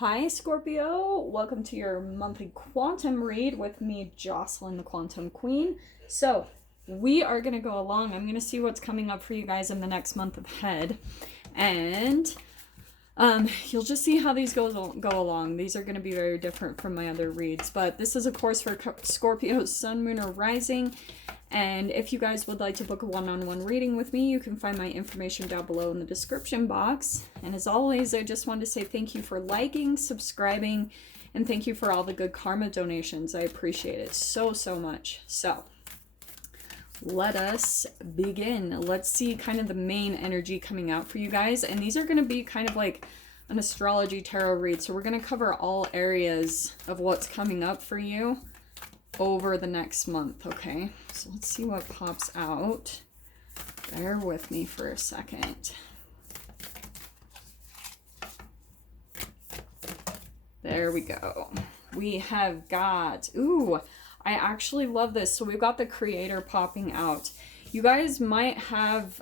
Hi, Scorpio. Welcome to your monthly quantum read with me, Jocelyn, the Quantum Queen. So, we are going to go along. I'm going to see what's coming up for you guys in the next month ahead. And you'll just see how these go along. These are going to be very different from my other reads. But this is, of course, for Scorpio's Sun, Moon, or Rising. And if you guys would like to book a one-on-one reading with me, you can find my information down below in the description box. And as always, I just wanted to say thank you for liking, subscribing, and thank you for all the good karma donations. I appreciate it so, so much. So, let us begin. Let's see kind of the main energy coming out for you guys. And these are going to be kind of like an astrology tarot read. So we're going to cover all areas of what's coming up for you over the next month, okay? So let's see what pops out. Bear with me for a second. There we go. We have got, ooh, I actually love this. So we've got the Creator popping out. You guys might have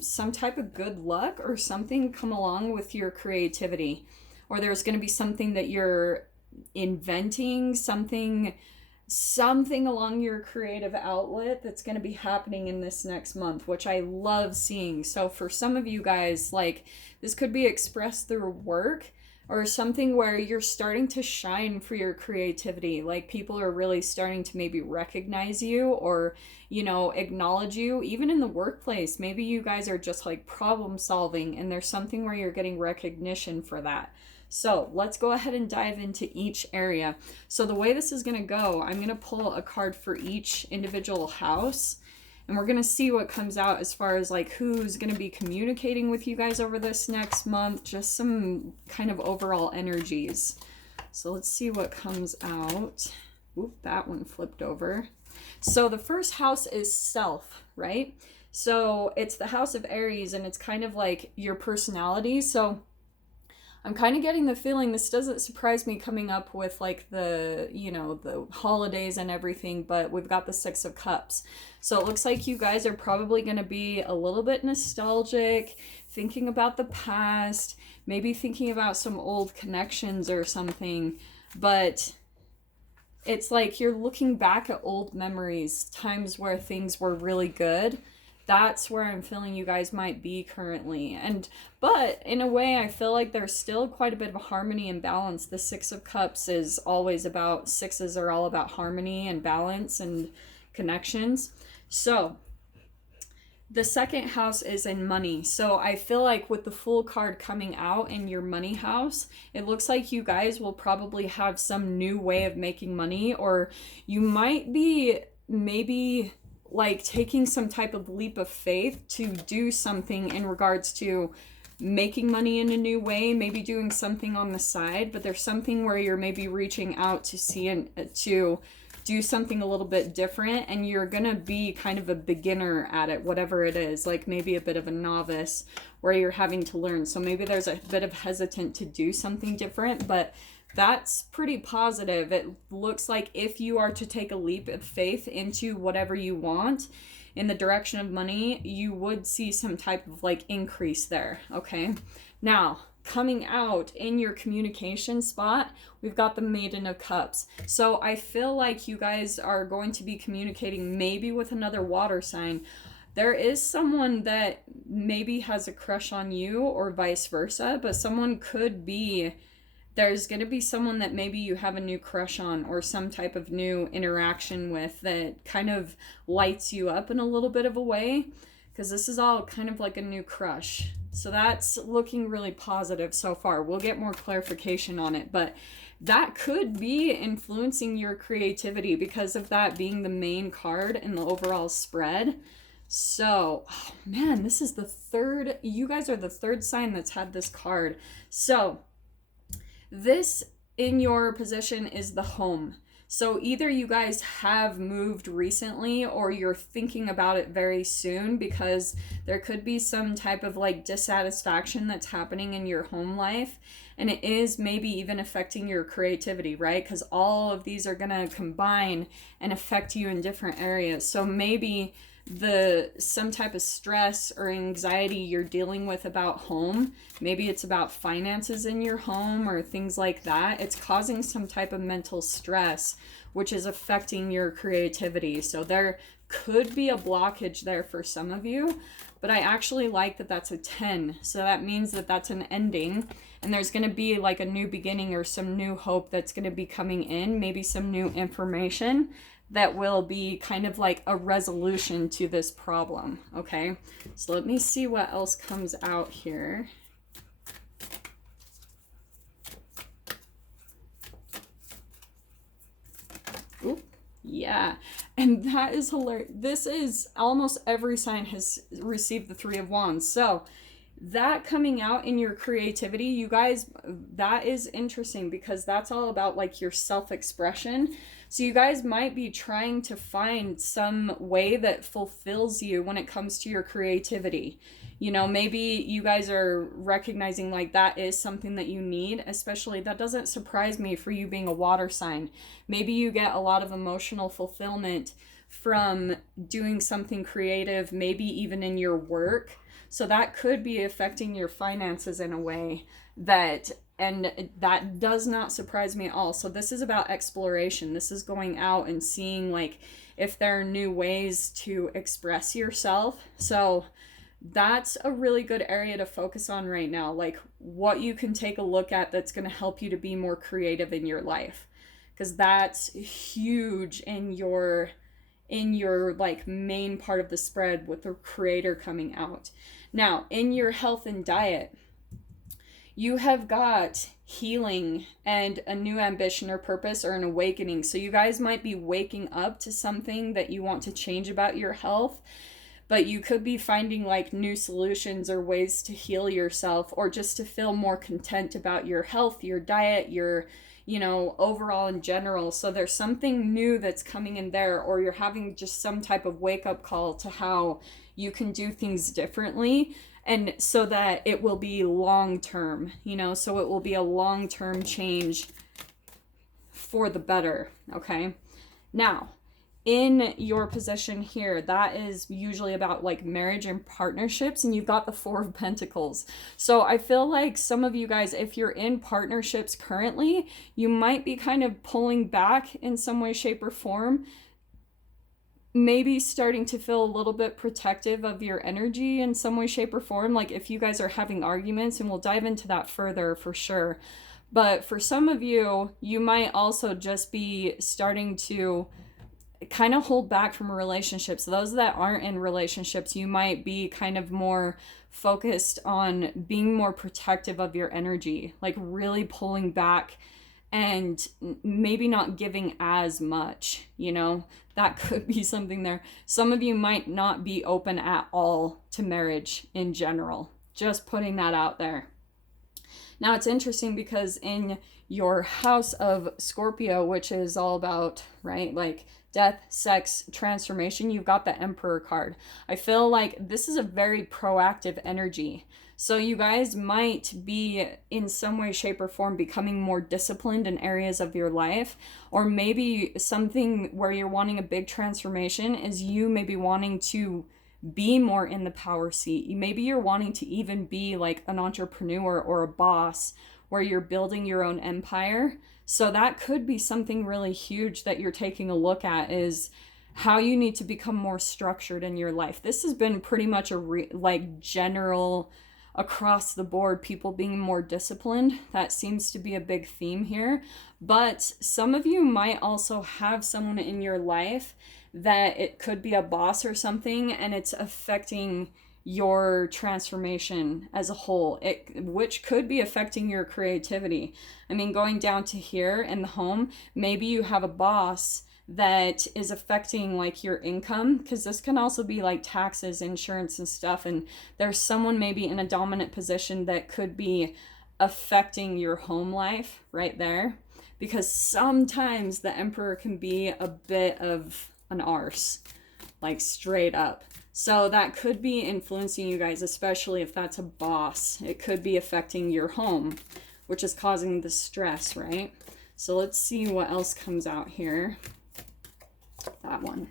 some type of good luck or something come along with your creativity. Or there's going to be something that you're inventing, something along your creative outlet that's going to be happening in this next month, which I love seeing. So for some of you guys, like, this could be expressed through work or something where you're starting to shine for your creativity. Like, people are really starting to maybe recognize you or, you know, acknowledge you, even in the workplace. Maybe you guys are just like problem solving and there's something where you're getting recognition for that. So let's go ahead and dive into each area. So the way this is going to go, I'm going to pull a card for each individual house. And we're going to see what comes out as far as like who's going to be communicating with you guys over this next month. Just some kind of overall energies. So let's see what comes out. Oop, that one flipped over. So the first house is self, right? So it's the house of Aries and it's kind of like your personality. So I'm kind of getting the feeling, this doesn't surprise me coming up with like the, you know, the holidays and everything, but we've got the Six of Cups. So it looks like you guys are probably going to be a little bit nostalgic, thinking about the past, maybe thinking about some old connections or something, but it's like you're looking back at old memories, times where things were really good. That's where I'm feeling you guys might be currently. But in a way, I feel like there's still quite a bit of harmony and balance. The Six of Cups is always about, sixes are all about harmony and balance and connections. So the second house is in money. So I feel like with the Fool card coming out in your money house, it looks like you guys will probably have some new way of making money, or you might be maybe like taking some type of leap of faith to do something in regards to making money in a new way, maybe doing something on the side, but there's something where you're maybe reaching out to see and to do something a little bit different, and you're gonna be kind of a beginner at it, whatever it is, like maybe a bit of a novice where you're having to learn. So maybe there's a bit of hesitant to do something different, but that's pretty positive. It looks like if you are to take a leap of faith into whatever you want in the direction of money, you would see some type of like increase there, okay? Now, coming out in your communication spot, we've got the Maiden of Cups. So I feel like you guys are going to be communicating maybe with another water sign. There is someone that maybe has a crush on you or vice versa, but someone could be, there's going to be someone that maybe you have a new crush on or some type of new interaction with that kind of lights you up in a little bit of a way, because this is all kind of like a new crush. So that's looking really positive so far. We'll get more clarification on it, but that could be influencing your creativity because of that being the main card in the overall spread. So, oh man, this is the third, you guys are the third sign that's had this card. So this in your position is the home. So either you guys have moved recently or you're thinking about it very soon, because there could be some type of like dissatisfaction that's happening in your home life. And it is maybe even affecting your creativity, right? Because all of these are going to combine and affect you in different areas. So maybe some type of stress or anxiety you're dealing with about home. Maybe it's about finances in your home or things like that. It's causing some type of mental stress, which is affecting your creativity. So there could be a blockage there for some of you, but I actually like that that's a 10. So that means that that's an ending, and there's going to be like a new beginning or some new hope that's going to be coming in, maybe some new information that will be kind of like a resolution to this problem. Okay, so let me see what else comes out here. Oop. Yeah, and that is hilarious. This is almost every sign has received the 3 of Wands. So that coming out in your creativity, you guys, that is interesting because that's all about like your self-expression. So you guys might be trying to find some way that fulfills you when it comes to your creativity. You know, maybe you guys are recognizing like that is something that you need, especially that doesn't surprise me for you being a water sign. Maybe you get a lot of emotional fulfillment from doing something creative, maybe even in your work. So that could be affecting your finances in a way that, and that does not surprise me at all. So this is about exploration. This is going out and seeing like if there are new ways to express yourself. So that's a really good area to focus on right now, like what you can take a look at that's going to help you to be more creative in your life, because that's huge in your like main part of the spread with the creator coming out. Now, in your health and diet, you have got healing and a new ambition or purpose or an awakening. So you guys might be waking up to something that you want to change about your health, but you could be finding like new solutions or ways to heal yourself or just to feel more content about your health, your diet, your, you know, overall in general. So there's something new that's coming in there, or you're having just some type of wake up call to how you can do things differently. And so that it will be long term, you know, so it will be a long term change for the better. Okay. Now, in your position here, that is usually about like marriage and partnerships, and you've got the 4 of Pentacles. So I feel like some of you guys, if you're in partnerships currently, you might be kind of pulling back in some way, shape, or form, maybe starting to feel a little bit protective of your energy in some way, shape, or form. Like if you guys are having arguments, and we'll dive into that further for sure. But for some of you, you might also just be starting to kind of hold back from relationships. Those that aren't in relationships, you might be kind of more focused on being more protective of your energy, like really pulling back and maybe not giving as much, you know, that could be something there. Some of you might not be open at all to marriage in general, just putting that out there. Now it's interesting because in your house of Scorpio, which is all about, right, like death, sex, transformation, you've got the Emperor card. I feel like this is a very proactive energy. So you guys might be in some way, shape, or form becoming more disciplined in areas of your life, or maybe something where you're wanting a big transformation is you maybe wanting to be more in the power seat. Maybe you're wanting to even be like an entrepreneur or a boss where you're building your own empire. So that could be something really huge that you're taking a look at, is how you need to become more structured in your life. This has been pretty much like general across the board, people being more disciplined. That seems to be a big theme here. But some of you might also have someone in your life that it could be a boss or something, and it's affecting your transformation as a whole, which could be affecting your creativity. I mean, going down to here in the home, maybe you have a boss that is affecting like your income, because this can also be like taxes, insurance, and stuff. And there's someone maybe in a dominant position that could be affecting your home life right there, because sometimes the Emperor can be a bit of an arse, like straight up. So that could be influencing you guys, especially if that's a boss. It could be affecting your home, which is causing the stress, right? So let's see what else comes out here. That one.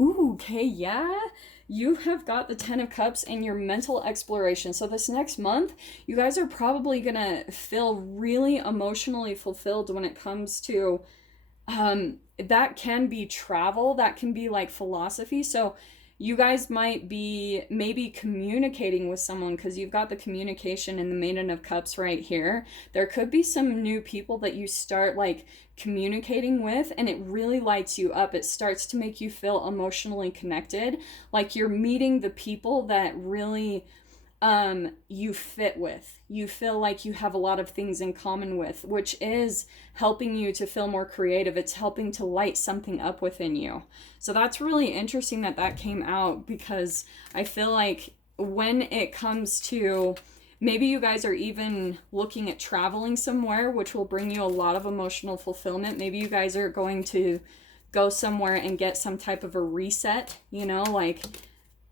Ooh, okay, yeah. You have got the Ten of Cups and your mental exploration. So this next month, you guys are probably gonna feel really emotionally fulfilled when it comes to that can be travel, that can be like philosophy. So you guys might be maybe communicating with someone because you've got the communication and the Maiden of Cups right here. There could be some new people that you start like communicating with, and it really lights you up. It starts to make you feel emotionally connected, like you're meeting the people that really you fit with. You feel like you have a lot of things in common with, which is helping you to feel more creative. It's helping to light something up within you. So that's really interesting that that came out, because I feel like when it comes to, maybe you guys are even looking at traveling somewhere, which will bring you a lot of emotional fulfillment. Maybe you guys are going to go somewhere and get some type of a reset, you know, like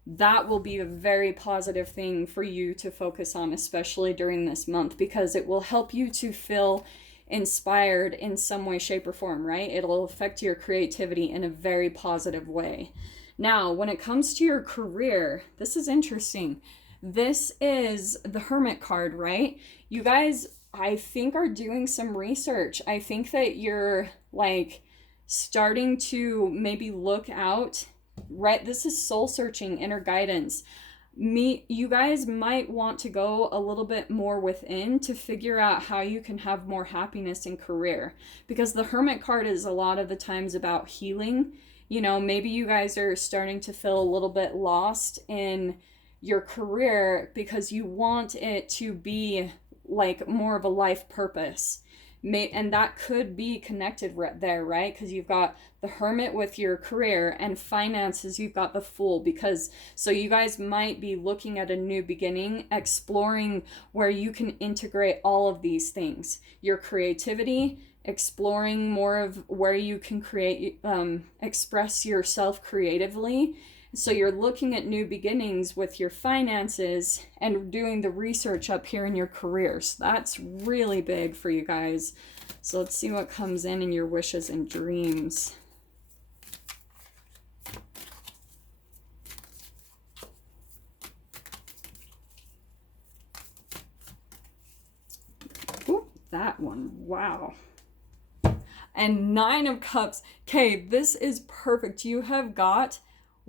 that will be a very positive thing for you to focus on, especially during this month, because it will help you to feel inspired in some way, shape, or form, right? It'll affect your creativity in a very positive way. Now, when it comes to your career, this is interesting. This is the Hermit card, right? You guys, I think, are doing some research. I think that you're like starting to maybe look out, right? This is soul searching, inner guidance. You guys might want to go a little bit more within to figure out how you can have more happiness in career, because the Hermit card is a lot of the times about healing. You know, maybe you guys are starting to feel a little bit lost in your career because you want it to be like more of a life purpose. And that could be connected right there, right? Because you've got the Hermit with your career, and finances, you've got the Fool. Because so you guys might be looking at a new beginning, exploring where you can integrate all of these things, your creativity, exploring more of where you can create, express yourself creatively. So you're looking at new beginnings with your finances and doing the research up here in your careers. That's really big for you guys. So let's see what comes in your wishes and dreams. Ooh, that one. Wow. And Nine of Cups. Okay, this is perfect. You have got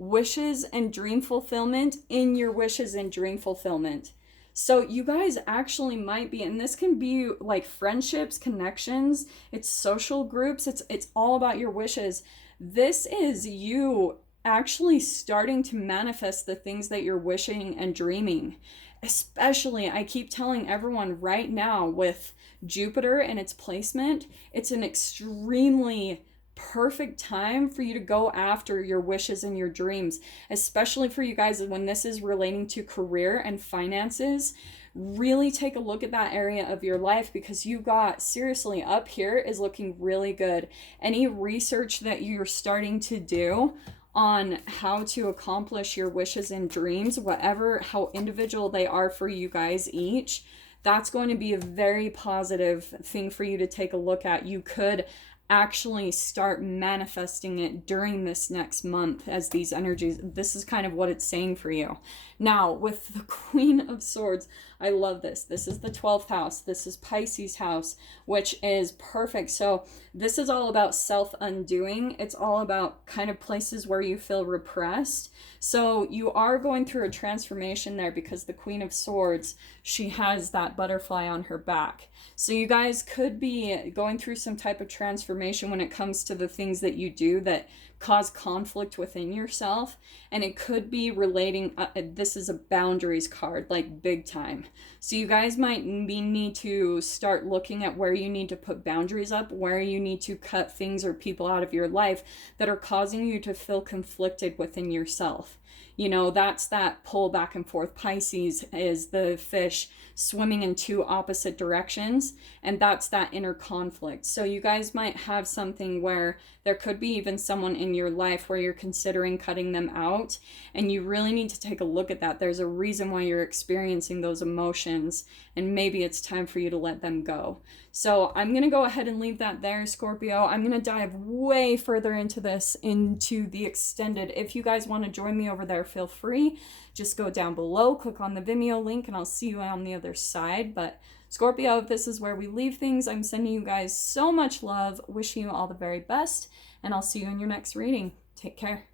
wishes and dream fulfillment in your wishes and dream fulfillment. So you guys actually might be, and this can be like friendships, connections, it's social groups, it's all about your wishes. This is you actually starting to manifest the things that you're wishing and dreaming. Especially, I keep telling everyone right now with Jupiter and its placement, it's an extremely perfect time for you to go after your wishes and your dreams, especially for you guys when this is relating to career and finances. Really take a look at that area of your life, because you got, seriously, up here is looking really good. Any research that you're starting to do on how to accomplish your wishes and dreams, whatever, how individual they are for you guys each, that's going to be a very positive thing for you to take a look at. You could actually start manifesting it during this next month as these energies. This is kind of what it's saying for you. Now, with the Queen of Swords, I love this. This is the 12th house. This is Pisces house, which is perfect. So this is all about self-undoing. It's all about kind of places where you feel repressed. So you are going through a transformation there, because the Queen of Swords, she has that butterfly on her back. So you guys could be going through some type of transformation when it comes to the things that you do that cause conflict within yourself. And it could be relating, this is a boundaries card, like big time. So you guys might need to start looking at where you need to put boundaries up, where you need to cut things or people out of your life that are causing you to feel conflicted within yourself. You know, that's that pull back and forth. Pisces is the fish swimming in two opposite directions, and that's that inner conflict. So you guys might have something where there could be even someone in your life where you're considering cutting them out, and you really need to take a look at that. There's a reason why you're experiencing those emotions, and maybe it's time for you to let them go. So I'm going to go ahead and leave that there, Scorpio. I'm going to dive way further into this, into the extended. If you guys want to join me over there, feel free. Just go down below, click on the Vimeo link, and I'll see you on the other side. But Scorpio, this is where we leave things. I'm sending you guys so much love, wishing you all the very best, and I'll see you in your next reading. Take care.